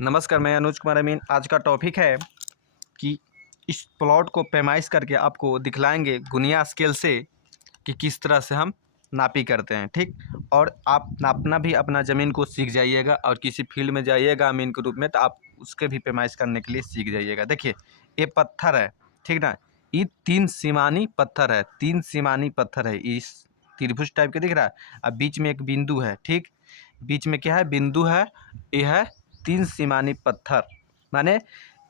नमस्कार, मैं अनुज कुमार अमीन। आज का टॉपिक है कि इस प्लॉट को पैमाइश करके आपको दिखलाएंगे गुनिया स्केल से कि किस तरह से हम नापी करते हैं। ठीक, और आप नापना भी अपना ज़मीन को सीख जाइएगा और किसी फील्ड में जाइएगा अमीन के रूप में तो आप उसके भी पैमाइश करने के लिए सीख जाइएगा। देखिए, ये पत्थर है, ठीक ना, ये तीन सीमानी पत्थर है, तीन सीमानी पत्थर है। इस त्रिभुज टाइप के दिख रहा है। अब बीच में एक बिंदु है, ठीक, बीच में क्या है, बिंदु है। ये है तीन सीमानी पत्थर, माने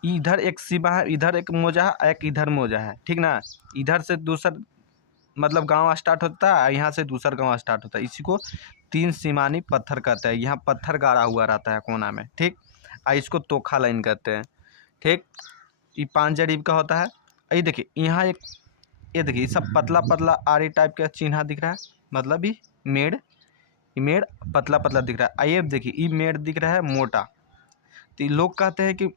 इधर एक सीमा है, इधर एक मोजा है, एक इधर मोजा है, ठीक ना। इधर से दूसरा मतलब गांव स्टार्ट होता है, यहाँ से दूसरा गांव स्टार्ट होता है। इसी को तीन सीमानी पत्थर कहते हैं। यहाँ पत्थर गाड़ा हुआ रहता है कोना में, ठीक। इसको तोखा लाइन कहते हैं, ठीक। ये 5 जरीब का होता है। ये देखिए यहाँ एक, ये देखिए सब पतला पतला आरी टाइप का चिन्ह दिख रहा है, मतलब ये मेड़, मेड़ पतला पतला दिख रहा है। आइए देखिए ये मेड़ दिख रहा है मोटा। तो लोग कहते हैं कि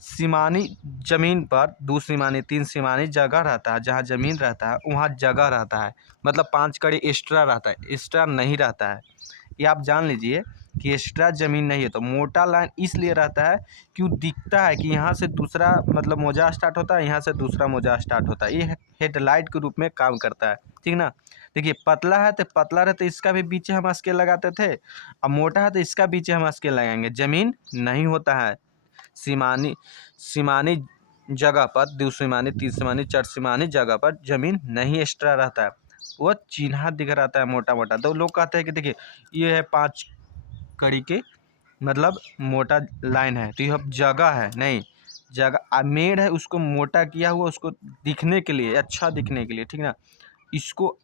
सीमानी जमीन पर दो सीमानी तीन सीमानी जगह रहता है, जहाँ जमीन रहता है वहाँ जगह रहता है, मतलब 5 कड़ी एक्स्ट्रा रहता है, एक्स्ट्रा नहीं रहता है। ये आप जान लीजिए कि एक्स्ट्रा ज़मीन नहीं है। तो मोटा लाइन इसलिए रहता है कि वो दिखता है कि यहाँ से दूसरा मतलब मोजा स्टार्ट होता है, यहाँ से दूसरा मोजा स्टार्ट होता है। ये हेडलाइट के रूप में काम करता है, ठीक ना। देखिए पतला है तो पतला रहता है, इसका भी बीच हम स्केल लगाते थे। अब मोटा है तो इसका बीच हम स्केल लगाएंगे। ज़मीन नहीं होता है सीमानी, सीमानी जगह पर दो सीमानी तीन सीमानी चार सीमानी जगह पर ज़मीन नहीं एक्स्ट्रा रहता है, वो चिन्ह दिख रहता है मोटा मोटा। तो लोग कहते हैं कि देखिए ये है 5 कड़ी के मतलब मोटा लाइन है, तो ये जगह है नहीं, जगह मेड़ है उसको मोटा किया हुआ, उसको दिखने के लिए, अच्छा दिखने के लिए, ठीक ना। इसको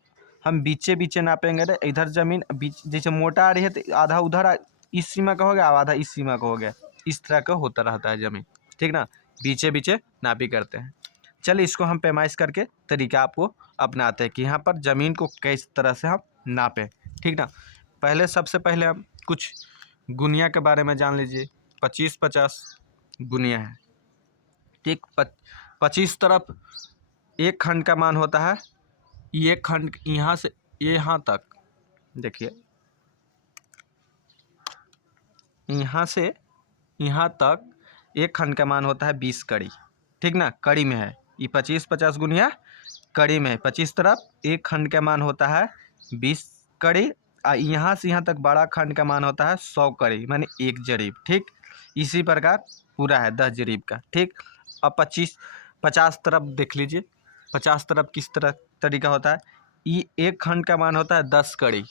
हम बीचे बीचे नापेंगे। तो इधर ज़मीन बीच जैसे मोटा आ रही है तो आधा उधर इस सीमा का हो गया, आधा इस सीमा का हो गया, इस तरह का होता रहता है ज़मीन, ठीक ना। बीचे बीचे नापी करते हैं। चलिए इसको हम पैमाइश करके तरीका आपको अपनाते हैं कि यहाँ पर ज़मीन को किस तरह से हम नापें, ठीक ना। पहले सबसे पहले हम कुछ गुनिया के बारे में जान लीजिए। 25-50 गुनिया है, ठीक। 25 तरफ एक खंड का मान होता है। ये खंड यहाँ से यहाँ तक, देखिए यहाँ से यहाँ तक एक खंड का मान होता है 20 कड़ी, ठीक ना। कड़ी में है ये 25-50 गुनिया कड़ी में है। 25 तरफ एक खंड का मान होता है 20 कड़ी। यहाँ से यहाँ तक बड़ा खंड का मान होता है 100 कड़ी, माने 1 जरीब, ठीक। इसी प्रकार पूरा है 10 जरीब का, ठीक। अब 50 तरफ देख लीजिए। 50 तरफ किस तरह तरीका होता है, ये एक खंड का मान होता है 10 कड़ी।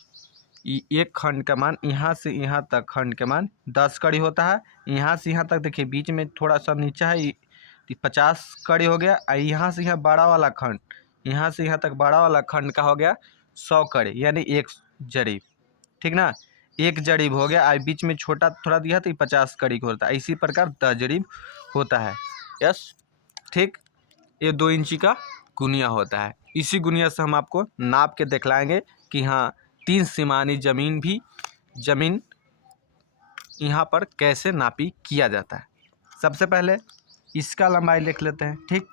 ये एक खंड का मान यहाँ से यहाँ तक खंड का मान 10 कड़ी होता है। यहाँ से यहाँ तक देखिए बीच में थोड़ा सा नीचा है, ये 50 कड़ी हो गया। और यहाँ से यहाँ बड़ा वाला खंड, यहाँ से यहाँ तक बड़ा वाला खंड का हो गया 100 कड़ी, यानी 1 जरीब, ठीक ना। 1 जरीब हो गया। और बीच में छोटा थोड़ा दिया तो 50 कड़ी का होता है। इसी प्रकार 10 जरीब होता है, यस, ठीक। ये 2 इंची का गुनिया होता है। इसी गुनिया से हम आपको नाप के दिखलाएंगे कि हाँ 3 सीमानी ज़मीन यहाँ पर कैसे नापी किया जाता है। सबसे पहले इसका लंबाई लिख लेते हैं, ठीक।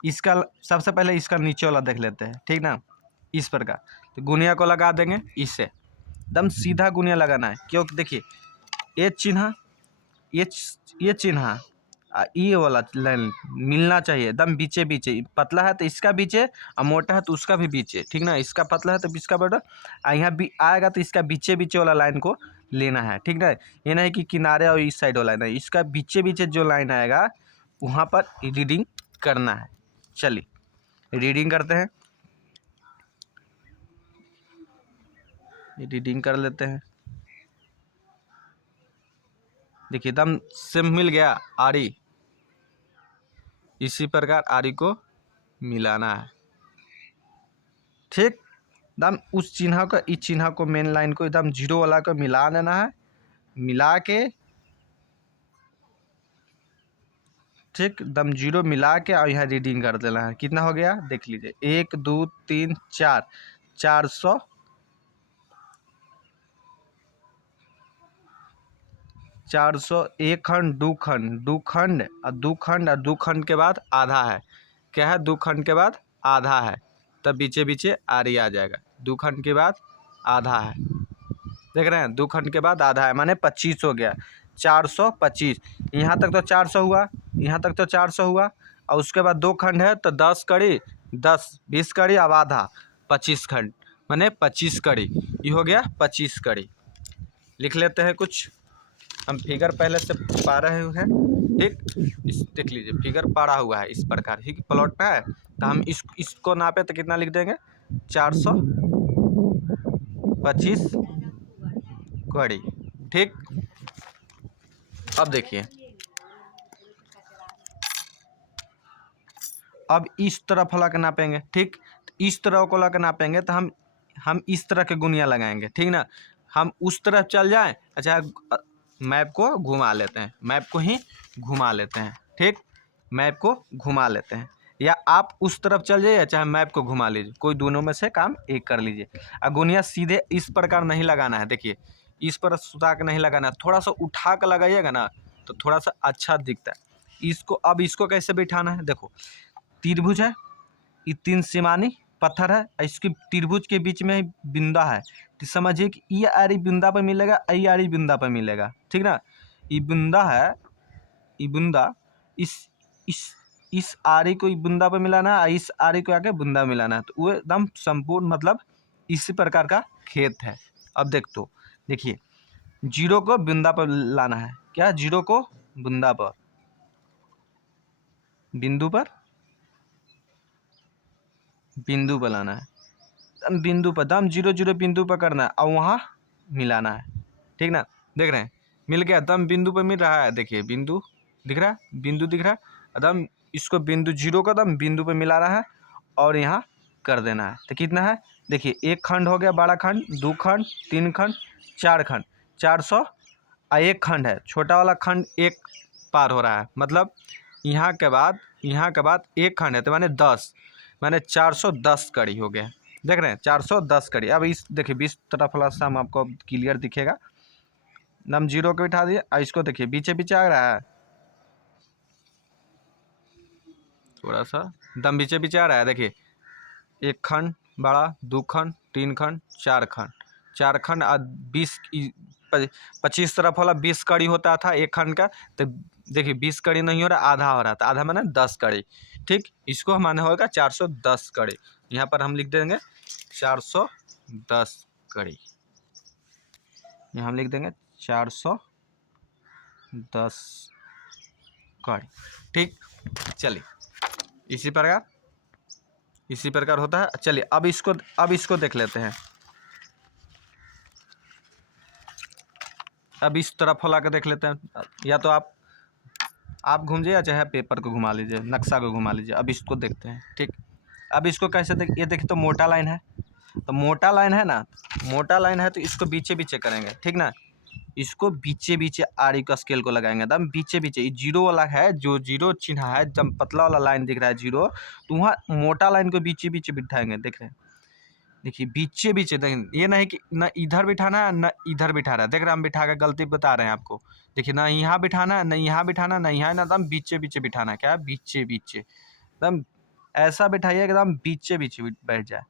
इसका सबसे पहले इसका नीचे वाला देख लेते हैं, ठीक ना। इस प्रकार तो गुनिया को लगा देंगे, इससे एकदम सीधा गुनिया लगाना है, क्योंकि देखिए ये चिन्ह, ये चिन्ह ये वाला लाइन मिलना चाहिए एकदम बीचे बीचे। पतला है तो इसका बीचे और मोटा है तो उसका भी बीचे, ठीक ना। इसका पतला है तो इसका बड़ा, यहाँ भी आएगा तो इसका बीचे बीचे वाला लाइन को लेना है, ठीक ना। ये नहीं कि किनारे और इस साइड वाला नहीं, इसका बीचे बीचे जो लाइन आएगा वहाँ पर रीडिंग करना है। चलिए रीडिंग करते हैं, रीडिंग कर लेते हैं। देखिए एकदम सेम मिल गया आरी। इसी प्रकार आरी को मिलाना है, ठीक। एकदम उस चिन्ह को, इस चिन्ह को, मेन लाइन को एकदम जीरो वाला को मिला लेना है। मिला के, ठीक, एकदम जीरो मिला के और यहाँ रीडिंग कर देना है। कितना हो गया देख लीजिए, 1 2 3 4, 400, 400 एक खंड दो खंड, दो खंड और दो खंड और दो खंड के बाद आधा है। क्या है, दो खंड के बाद आधा है, तब बीचे बीचे आरी आ जाएगा। दो खंड के बाद आधा है, देख रहे हैं, दो खंड के बाद आधा है, माने 25 हो गया। 425। यहाँ तक तो 400 हुआ, यहाँ तक तो 400 हुआ, और उसके बाद 2 खंड है तो 10 कड़ी 10, 20 कड़ी अब आधा 25 खंड, माने 25 कड़ी। ये हो गया 25 कड़ी। लिख लेते हैं कुछ, हम फिगर पहले से पा रहे हैं, ठीक। इस देख लीजिए फिगर पड़ा हुआ है इस प्रकार ही प्लॉट पे है, तो हम इसको नापे तो कितना लिख देंगे 425 कड़ी, ठीक। अब देखिए, अब इस तरफ ला के नापेंगे, ठीक। इस तरह को ला के नापेंगे तो हम इस तरह के गुनिया लगाएंगे, ठीक ना। हम उस तरफ चल जाएं, अच्छा मैप को घुमा लेते हैं, मैप को ही घुमा लेते हैं, ठीक। मैप को घुमा लेते हैं, या आप उस तरफ चल जाइए चाहे मैप को घुमा लीजिए, कोई दोनों में से काम एक कर लीजिए। अब गुनिया सीधे इस प्रकार नहीं लगाना है, देखिए इस पर सुता के नहीं लगाना है, थोड़ा सा उठा कर लगाइएगा ना तो थोड़ा सा अच्छा दिखता है। इसको अब इसको कैसे बिठाना है, देखो त्रिभुज है, ये 3 सिमानी पत्थर है, इसकी त्रिभुज के बीच में बिंदा है, तो समझिए कि ये आरी बिंदा पर मिलेगा, ये आरी बिंदा पर मिलेगा, ठीक ना। ये बिंदा है, ये बिंदा इस आरी को बुंदा पे मिलाना है, इस आरी को आके बुंदा मिलाना है, तो वो एकदम संपूर्ण मतलब इसी प्रकार का खेत है। अब देखिए जीरो को बिंदा पर लाना है, क्या जीरो को बुंदा पर, बिंदु पर बिंदु पर लाना है, दम बिंदु पर, दम 0 0 बिंदु पर करना है और वहाँ मिलाना है, ठीक ना। देख रहे हैं मिल गया, दम बिंदु पर मिल रहा है, देखिए बिंदु दिख रहा है, बिंदु दिख रहा है, एकदम इसको बिंदु 0 का दम बिंदु पे मिलाना है और यहाँ कर देना है। तो कितना है देखिए, 1 खंड हो गया, बड़ा खंड, 2 खंड, 3 खंड, 4 खंड, 400, और 1 खंड है, छोटा वाला खंड 1 पार हो रहा है, मतलब यहाँ के बाद 1 खंड है, तो माने 10, माने 410 कड़ी हो गया। देख रहे हैं 410 कड़ी। अब इस देखिए 20 तरफ वाला सम आपको क्लियर दिखेगा, नम 0 को बिठा दिए, और इसको देखिए बीचे बीचे आ रहा है, थोड़ा सा दम बीचे बीचे आ रहा है, देखिए 1 खंड बड़ा, 2 खंड, 3 खंड, 4 खंड, 4 खंड और 25 तरफ वाला 20 कड़ी होता था 1 खंड का, तो देखिए 20 कड़ी नहीं हो रहा, आधा हो रहा था, आधा माने 10 कड़ी, ठीक। इसको माने होगा 410 कड़ी, यहाँ पर हम लिख देंगे 410 कड़ी, यहाँ हम लिख देंगे 410 कड़ी, ठीक। चलिए इसी प्रकार होता है। चलिए अब इसको देख लेते हैं, अब इस तरफ फैला के देख लेते हैं, या तो आप घूम जाइए चाहे पेपर को घुमा लीजिए, नक्शा को घुमा लीजिए। अब इसको देखते हैं, ठीक। अब इसको कैसे ये देखिए, तो मोटा लाइन है, तो मोटा लाइन है ना, मोटा लाइन है तो इसको बीचे बीचे करेंगे, ठीक ना। इसको बीचे बीचे आरी का स्केल को लगाएंगे, एकदम बीचे बीचे। ये 0 वाला है, जो 0 चिन्ह है, जब पतला वाला लाइन दिख रहा है 0, तो वहाँ मोटा लाइन को बीचे बीचे बिठाएंगे, देख रहे हैं, देखिए बीचे बीचे, देखिए ये नहीं कि ना इधर बिठाना है ना इधर बिठा रहा है, देख रहे हैं हम बिठा के गलती बता रहे हैं आपको, देखिए ना यहाँ बिठाना है ना यहाँ बिठाना, ना यहाँ, ना एकदम बीचे बीचे बिठाना है, क्या है बीचे बीचे, एकदम ऐसा बिठाइए एकदम बीचे बीचे बैठ जाए,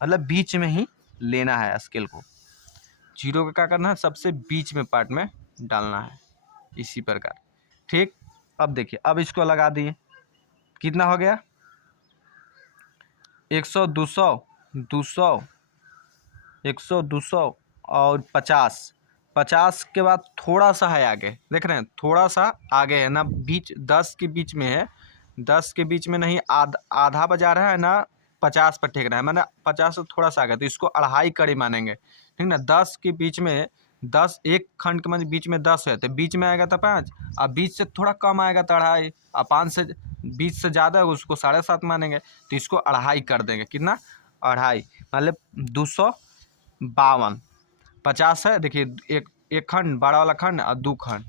मतलब बीच में ही लेना है स्केल को। 0 का क्या करना है, सबसे बीच में पार्ट में डालना है, इसी प्रकार, ठीक। अब देखिए, अब इसको लगा दिए, कितना हो गया 100 200 200 100 200 और 50 के बाद थोड़ा सा है आगे, देख रहे हैं थोड़ा सा आगे है ना, बीच 10 के बीच में है, 10 के बीच में नहीं, आधा बजा रहा है ना, 50 पर ठेक रहा है, मैंने 50 से थोड़ा सा आगे, तो इसको 2.5 कड़ी मानेंगे, ठीक ना। 10 के बीच में 10, 1 खंड के बीच में 10 है, तो बीच में आएगा तो 5, और बीच से थोड़ा कम आएगा तो 2.5, और 5 से 20 से ज़्यादा है उसको 7.5 मानेंगे, तो इसको 2.5 कर देंगे, कितना 2.5, मतलब 252। 50 है, देखिए एक खंड बड़ा वाला खंड और 2 खंड,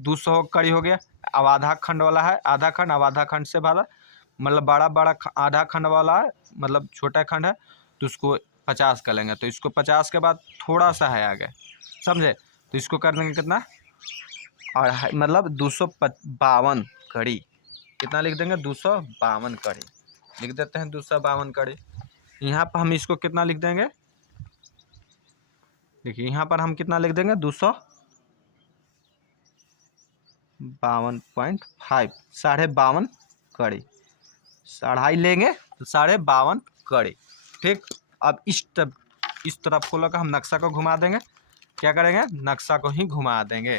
200 कड़ी हो गया। अब आधा खंड वाला है, आधा खंड, अब आधा खंड से भागा, मतलब बड़ा आधा खंड वाला है, मतलब छोटा खंड है, तो उसको 50 कर लेंगे, तो इसको 50 के बाद थोड़ा सा है आगे, समझे, तो इसको कर देंगे कितना, और मतलब 252 कड़ी, कितना लिख देंगे 252 कड़ी, लिख देते हैं 252 कड़ी। यहाँ पर हम इसको कितना लिख देंगे, देखिए यहाँ पर हम कितना लिख देंगे 52.5, 52.5 कड़ी। 2.5 लेंगे तो 52.5 कड़ी। ठीक, अब इस तरफ को लगा हम नक्शा को घुमा देंगे। क्या करेंगे, नक्शा को ही घुमा देंगे।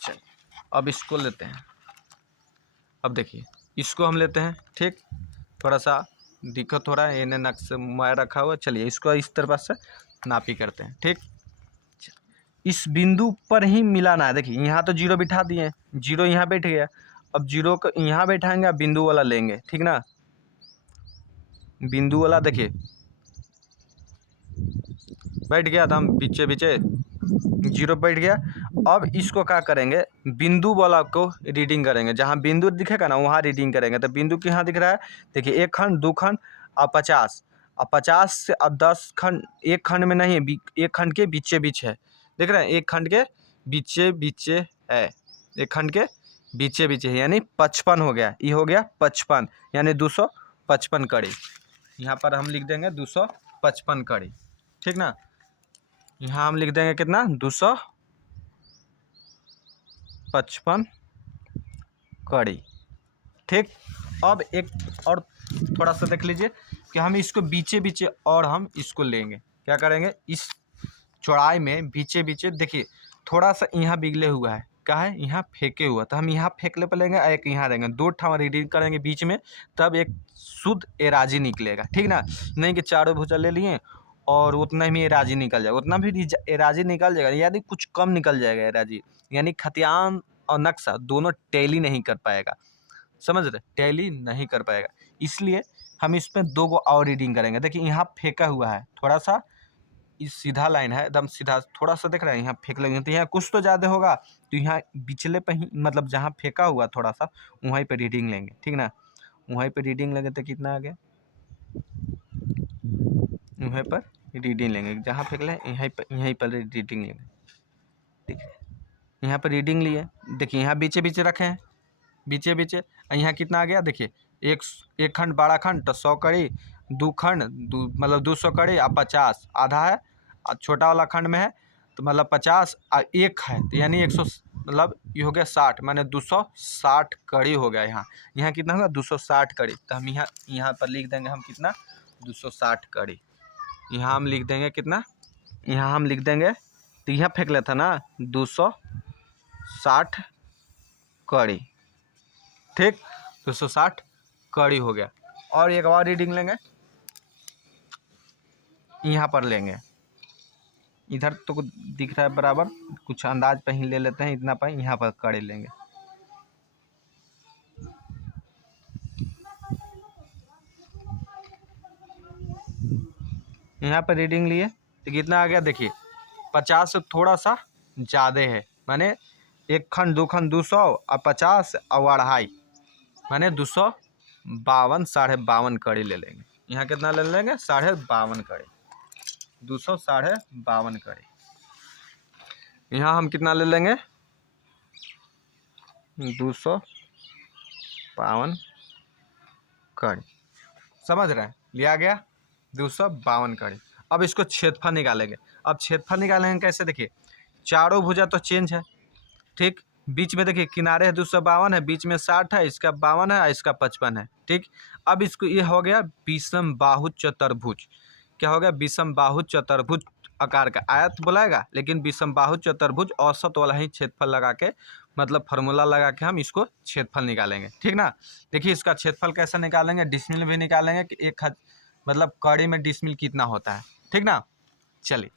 चलिए अब इसको लेते हैं। अब देखिए इसको हम लेते हैं। ठीक, थोड़ा सा दिक्कत हो रहा है, इन्हें नक्शे में रखा हुआ। चलिए इसको इस तरह से नापी करते हैं। ठीक, इस बिंदु पर ही मिलाना है। देखिए यहाँ तो 0 बिठा दिए, 0 यहाँ बैठ गया। अब 0 को यहाँ बैठाएंगे, बिंदु वाला लेंगे। ठीक ना, बिंदु वाला देखिए बैठ गया था, हम पीछे 0 बैठ गया। अब इसको क्या करेंगे, बिंदु वाला को रीडिंग करेंगे। जहाँ बिंदु दिखेगा ना वहाँ रीडिंग करेंगे। तो बिंदु कहाँ दिख रहा है, देखिए 1 खंड, 2 खंड और 50। अब 50 से अब 10 खंड, एक खंड में नहीं है, एक खंड के बीचे बीच है। देख रहे हैं, एक खंड के बीचे बीचे है, एक खंड के बीचे बीचे है, यानी 55 हो गया। ये हो गया 55, यानी 255 कड़ी। यहाँ पर हम लिख देंगे 255 कड़ी। ठीक ना, यहाँ हम लिख देंगे कितना, 255 कड़ी। ठीक, अब एक और थोड़ा सा देख लीजिए कि हम इसको बीचे बीचे और हम इसको लेंगे। क्या करेंगे, इस चौड़ाई में बीचे बीचे देखिए थोड़ा सा यहाँ बिगले हुआ है, क्या है, यहाँ फेंके हुआ। तो हम यहाँ फेंकले पर लेंगे, एक यहाँ देंगे, 2 ठाव रीडिंग करेंगे बीच में, तब एक शुद्ध एराजी निकलेगा। ठीक ना, नहीं कि चारों भुजा ले लिए और उतना ही एराजी निकल जाएगा, उतना भी एराजी निकल जाएगा, यानी कुछ कम निकल जाएगा एराजी, यानी खतियान और नक्शा दोनों टैली नहीं कर पाएगा। समझ रहे, टैली नहीं कर पाएगा। इसलिए हम इसमें 2 गो और रीडिंग करेंगे। देखिए यहाँ फेंका हुआ है, थोड़ा सा इस सीधा लाइन है एकदम सीधा, थोड़ा सा देख रहे हैं यहाँ फेंक लेंगे तो यहाँ कुछ तो ज़्यादा होगा, तो यहाँ बिचले पे ही मतलब जहाँ फेंका हुआ थोड़ा सा वहीं पे रीडिंग लेंगे। ठीक ना, वहीं पे रीडिंग लेंगे तो कितना आ गया, वहीं पर रीडिंग लेंगे, जहाँ फेंक लें यहीं पर रीडिंग लेंगे। ठीक है, यहाँ पर रीडिंग लिए, देखिए यहाँ बीचे बीचे रखे हैं, बीचे बीचे। यहाँ कितना आ गया, देखिए एक खंड, बड़ा खंड तो 100 कड़ी, 2 खंड मतलब 200 कड़ी और 50 आधा है, और छोटा वाला खंड में है तो मतलब 50 और 1 है तो यानी 100, मतलब ये हो गया 60, माने 260 कड़ी हो गया। यहाँ कितना होगा, 260 कड़ी। तो हम यहाँ पर लिख देंगे हम कितना, 260 कड़ी। यहाँ हम लिख देंगे कितना, यहाँ हम लिख देंगे, तो यहाँ फेंक लेता ना 260 कड़ी। ठीक, 260 कड़ी हो गया। और एक और रीडिंग लेंगे, यहाँ पर लेंगे, इधर तो दिख रहा है बराबर, कुछ अंदाज पे ही ले लेते हैं, इतना पे यहाँ पर कड़ी लेंगे। यहाँ पर रीडिंग लिए तो कितना आ गया, देखिए 50 से थोड़ा सा ज़्यादा है, माने 1 खंड, 2 खंड 200 और 50 और 2.5, माने 252, 52.5 कड़ी ले लेंगे। यहाँ कितना ले लेंगे, 52.5 कड़ी, 252 कड़ी। यहाँ हम कितना ले लेंगे, 252 कड़ी। समझ रहे हैं, लिया गया 252 कड़ी। अब इसको क्षेत्रफल निकालेंगे। अब क्षेत्रफल निकालेंगे कैसे, देखिए चारों भुजा तो चेंज है। ठीक, बीच में देखिए किनारे है 252 है, बीच में 60 है, इसका 52 है, इसका 55 है। ठीक, अब इसको ये हो गया विषम बाहु चतुर्भुज। क्या हो गया, विषम बाहु चतुर्भुज आकार का, आयत बुलाएगा लेकिन विषम बाहु चतुर्भुज औसत वाला ही क्षेत्रफल लगा के, मतलब फार्मूला लगा के हम इसको क्षेत्रफल निकालेंगे। ठीक ना, देखिए इसका क्षेत्रफल कैसे निकालेंगे, डिसमिल भी निकालेंगे कि मतलब कड़ी में डिसमिल कितना होता है। ठीक ना, चलिए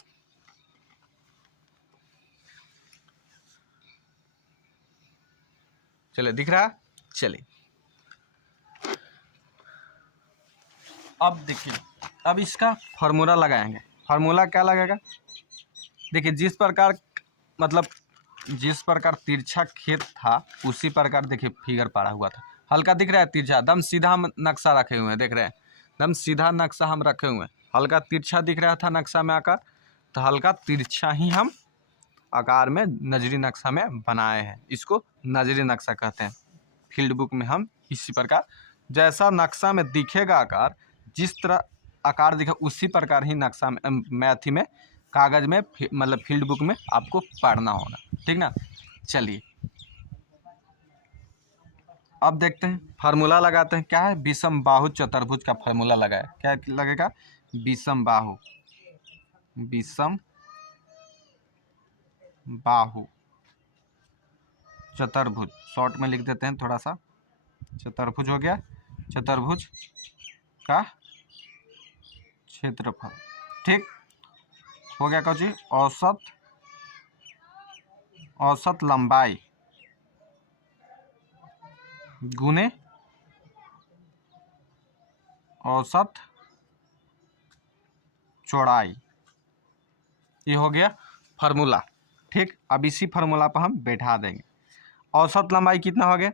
दिख रहा है। चलिए अब देखिए, अब इसका फार्मूला लगाएंगे। फार्मूला क्या लगेगा, देखिए जिस प्रकार मतलब जिस प्रकार तिरछा खेत था उसी प्रकार देखिए फिगर पड़ा हुआ था। हल्का दिख रहा है तिरछा, दम सीधा हम नक्शा रखे हुए हैं, देख रहे हैं दम सीधा नक्शा हम रखे हुए हैं। हल्का तिरछा दिख रहा था नक्शा में आकार, तो हल्का तिरछा ही हम आकार में नजरी नक्शा में बनाए हैं। इसको नजरी नक्शा कहते हैं। फील्ड बुक में हम इसी प्रकार जैसा नक्शा में दिखेगा आकार, जिस तरह आकार दिखा उसी प्रकार ही नक्शा में मैथ में कागज़ में मतलब फील्ड बुक में आपको पढ़ना होगा। ठीक ना। चलिए अब देखते हैं, फार्मूला लगाते हैं। क्या है? विषम बाहु चतुर्भुज का फार्मूला लगाए। क्या लगेगा? विषम बाहु, विषम बाहु चतुर्भुज, शॉर्ट में लिख देते हैं थोड़ा सा। चतुर्भुज हो गया, चतुर्भुज का क्षेत्रफल। ठीक हो गया कौची? औसत लंबाई गुने औसत चौड़ाई, ये हो गया फार्मूला। ठीक, अब इसी फार्मूला पर हम बैठा देंगे। औसत लंबाई कितना हो गया?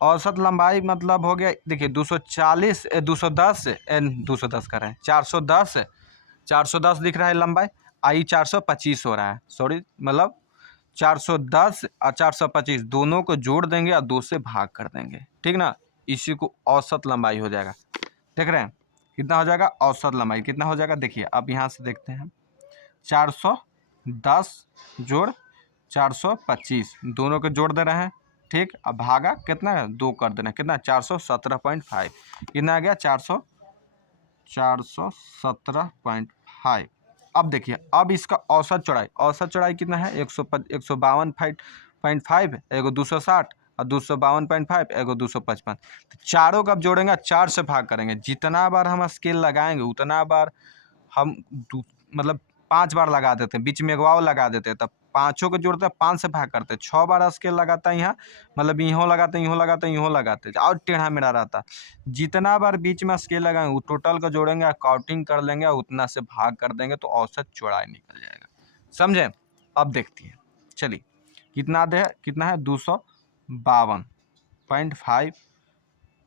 औसत लंबाई मतलब हो गया, देखिए 240 210 210 कर रहे हैं, 410 दिख रहा है लंबाई। आई 425 हो रहा है, सॉरी, मतलब 410 और 425 दोनों को जोड़ देंगे और 2 से भाग कर देंगे। ठीक ना, इसी को औसत लंबाई हो जाएगा। देख रहे हैं कितना हो जाएगा? औसत लंबाई कितना हो जाएगा? देखिए अब यहाँ से देखते हैं, 410 जोड़ 425 दोनों को जोड़ दे रहे हैं। ठीक, अब भागा कितना है? 2 कर देना। कितना? 417.5। कितना आ गया? 417.5। अब देखिए, अब इसका औसत चौड़ाई कितना है? 152.5, एगो 260 और 252.5, एगो 255। तो चारों का अब जोड़ेंगे, 4 से भाग करेंगे। जितना बार हम स्केल लगाएंगे उतना बार हम मतलब 5 बार लगा देते हैं, बीच में एक वाव लगा देते हैं, तब पाँचों को जोड़ते हैं, 5 से भाग करते हैं। 6 बार स्केल लगाता है यहाँ, मतलब यूँ लगाते हैं, और टेढ़ा मेढ़ा रहता है। जितना बार बीच में स्केल लगाएंगे वो टोटल को जोड़ेंगे, काउंटिंग कर लेंगे, उतना से भाग कर देंगे तो औसत चौड़ाई निकल जाएगा। समझे? अब देखती है, चलिए कितना है? 252.5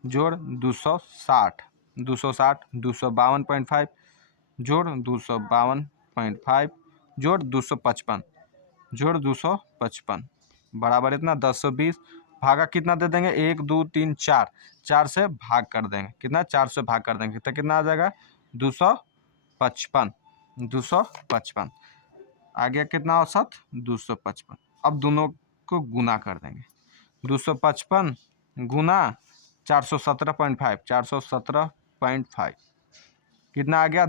जोड़ 260, 252.5 जोड़ 252.5 जोड़ 255 जोड़ 255 बराबर इतना 1020। भागा कितना दे देंगे? 1 2 3 4, 4 से भाग कर देंगे। कितना? 4 से भाग कर देंगे तो कितना आ जाएगा? 255। आ गया कितना औसत? 255। अब दोनों को गुना कर देंगे। 255 गुना 417.5, 417.5 कितना आ गया?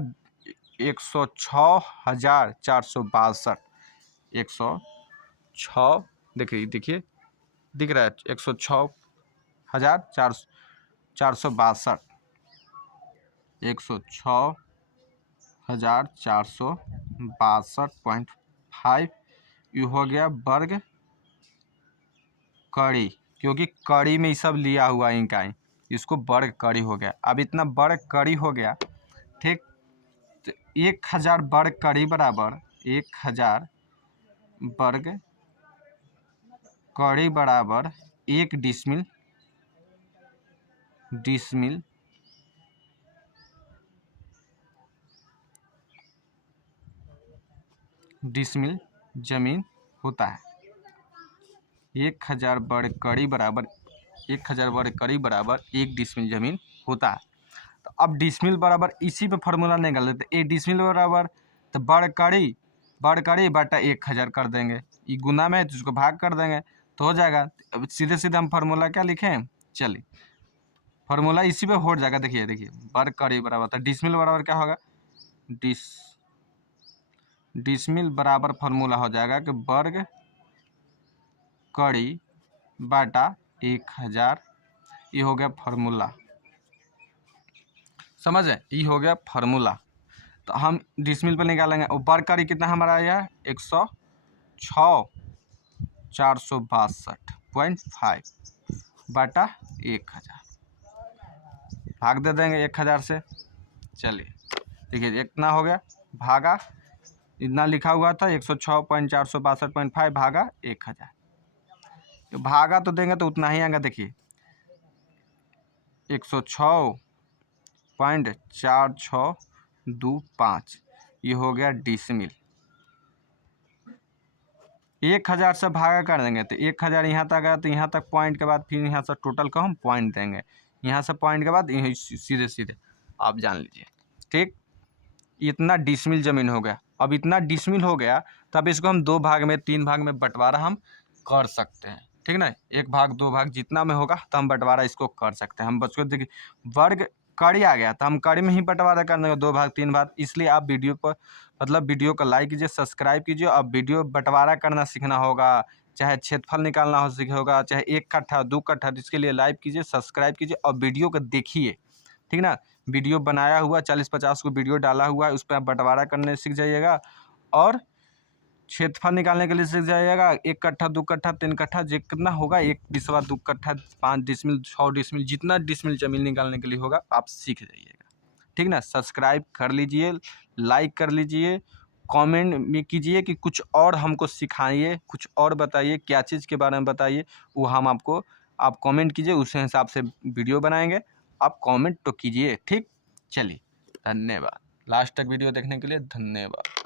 106,462। 106, देखिए दिख रहा है, 106,462। 106,462.5 ये हो गया वर्ग कड़ी, क्योंकि कड़ी में ये सब लिया हुआ इनका, इसको वर्ग कड़ी हो गया। अब इतना वर्ग कड़ी हो गया। ठीक, तो 1000 वर्ग कड़ी बराबर 1000 वर्ग कड़ी बराबर 1 डिसमिल जमीन होता है। 1000 वर्ग कड़ी बराबर 1 डिसमिल जमीन होता है। तो अब डिसमिल बराबर इसी पे फार्मूला निकाल देते। ए डिसमिल बराबर तो वर्ग कड़ी बटा 1000 कर देंगे, ये गुना में है तो इसको भाग कर देंगे तो हो जाएगा। अब सीधे हम फार्मूला क्या लिखें? चलिए फार्मूला इसी पे हो जाएगा। देखिए वर्ग कड़ी बराबर तो डिसमिल बराबर क्या होगा? डिसमिल बराबर फार्मूला हो जाएगा कि वर्ग कड़ी बाटा 1000। ये हो गया फार्मूला, समझ है? ये हो गया फार्मूला। तो हम डिसमिल पर निकालेंगे और वर्ग कड़ी कितना हमारा आया? 106,462.5 बाटा 1000, भाग दे देंगे 1000 से। चलिए देखिए इतना हो गया, भागा इतना लिखा हुआ था 106,462.5 भागा 1000। तो भागा तो देंगे तो उतना ही आएगा। देखिए 106.4625 ये हो गया डिसमिल। 1000 से भागा कर देंगे तो 1000 यहाँ तक आया, तो यहाँ तक पॉइंट के बाद फिर यहाँ से टोटल को हम पॉइंट देंगे, यहाँ से पॉइंट के बाद सीधे आप जान लीजिए। ठीक, इतना डिसमिल जमीन हो गया। अब इतना डिसमिल हो गया, तब इसको हम 2 भाग में 3 भाग में बंटवारा हम कर सकते हैं, ठीक ना। 1 भाग 2 भाग जितना में होगा तो हम बंटवारा इसको कर सकते हैं। हम बच्चों देखिए वर्ग कड़ी आ गया तो हम कड़ी में ही बंटवारा करने का 2 भाग 3 भाग। इसलिए आप वीडियो पर मतलब वीडियो को लाइक कीजिए, सब्सक्राइब कीजिए। अब वीडियो बंटवारा करना सीखना होगा, चाहे क्षेत्रफल निकालना हो सीखा होगा, चाहे 1 कट्ठा 2 कट्ठा, जिसके लिए लाइक कीजिए, सब्सक्राइब कीजिए और वीडियो को देखिए, ठीक ना। वीडियो बनाया हुआ 40-50 को वीडियो डाला हुआ है, उस पर आप बंटवारा करने सीख जाइएगा और क्षेत्रफल निकालने के लिए सीख जाइएगा। 1 कट्ठा 2 कट्ठा 3 कट्ठा जितना होगा, 1 बिसवा 2 कट्ठा 5 डिसमिल 6 डिसमिल जितना डिसमिल जमीन निकालने के लिए होगा आप सीख जाइएगा, ठीक ना। सब्सक्राइब कर लीजिए, लाइक कर लीजिए, कमेंट में कीजिए कि कुछ और हमको सिखाइए, कुछ और बताइए, क्या चीज़ के बारे में बताइए, वो हम आपको आप कमेंट कीजिए, उस हिसाब से वीडियो बनाएंगे। आप कमेंट तो कीजिए, ठीक। चलिए, धन्यवाद। लास्ट तक वीडियो देखने के लिए धन्यवाद।